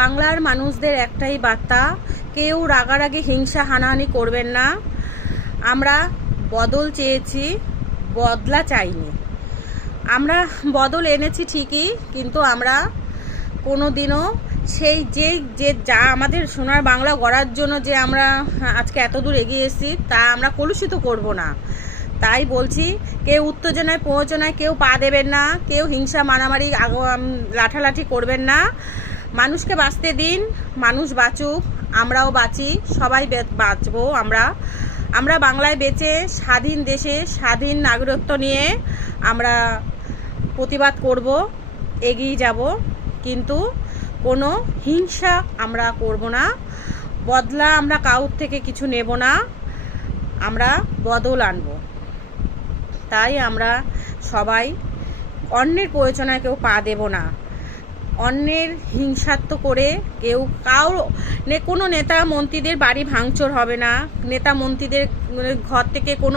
বাংলার মানুষদের একটাই বার্তা, কেউ রাগারাগি হিংসা হানাহানি করবেন না। আমরা বদল চেয়েছি, বদলা চাইনি। আমরা বদল এনেছি ঠিকই, কিন্তু আমরা কোনো দিনও সেই যে যা আমাদের সোনার বাংলা গড়ার জন্য যে আমরা আজকে এত দূর এগিয়ে এসেছি তা আমরা কলুষিত করব না। তাই বলছি, কেউ উত্তেজনায় প্রয়োজনায় কেউ পা দেবেন না, কেউ হিংসা মারামারি লাঠালাঠি করবেন না। মানুষকে বাঁচতে দিন, মানুষ বাঁচুক, আমরাও বাঁচি, সবাই বাঁচবো। আমরা বাংলায় বেঁচে স্বাধীন দেশে স্বাধীন নাগরিকত্ব নিয়ে আমরা প্রতিবাদ করব, এগিয়ে যাব, কিন্তু কোনো হিংসা আমরা করব না। বদলা আমরা কাউর থেকে কিছু নেব না, আমরা বদল আনব। তাই আমরা সবাই অন্যের প্রয়োজনায় কেউ পা দেব না। অন্যের হিংসাত্ম করে কেউ কোনো নেতা মন্ত্রীদের বাড়ি ভাঙচুর হবে না, নেতা মন্ত্রীদের ঘর থেকে কোনো